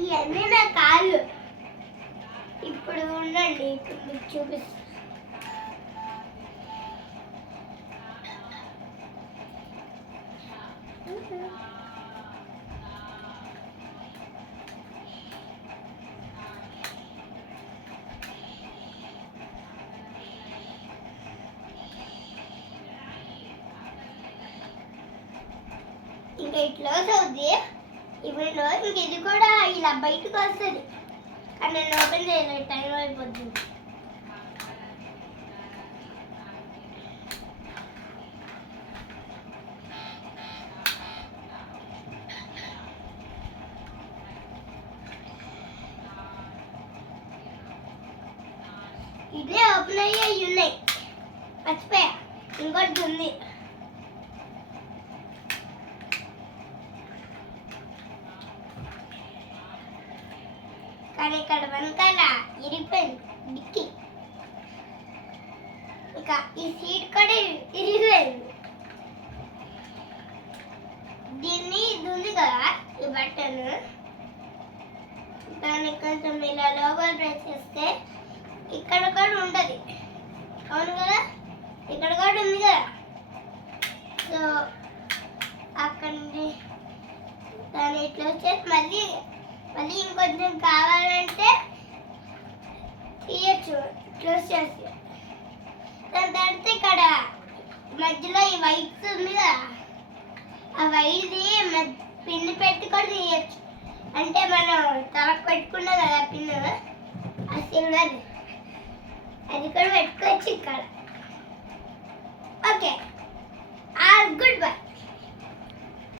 ఇవన్నీ నా కాళ్ళు. ఇప్పుడు ఉండండి, ఇప్పుడు మీకు చూపిస్తాను. ఇంకా ఇట్లా అవుతుంది. ఇప్పుడు ఇంక ఇది కూడా ఇలా బయటకు వస్తుంది, కానీ నేను ఓపెన్ చేయలేదు, టైం అయిపోతుంది. ఇదే ఓపెన్ అయ్యాయి ఉన్నాయి, మర్చిపోయా. ఇంకోటి ఉంది. కానీ ఇక్కడ వెనకాల ఇరిగిపోయింది డిక్కి. ఇక ఈ సీట్ కూడా ఇరిగిపోయింది. దీన్ని ఇది ఉంది కదా, ఈ బటన్, దాన్ని కొంచెం ఇలా లోపల ప్రెస్ చేస్తే ఇక్కడ కూడా ఉంటుంది. అవును కదా, ఇక్కడ కూడా ఉంది కదా. సో అక్కడ దాన్ని ఇట్లా వచ్చేసి మళ్ళీ ఇంకొంచెం కావాలంటే తీయచ్చు, క్లోజ్ చేసి. దాని తర్వాత ఇక్కడ మధ్యలో ఈ వైట్ ఉంది కదా, ఆ వైట్ది పిన్ పెట్టి కూడా తీయచ్చు. అంటే మనం తలకు పెట్టుకున్నాం కదా పిన్, ఆ సిల్వర్, అది కూడా పెట్టుకోవచ్చు ఇక్కడ. Okay, good bye.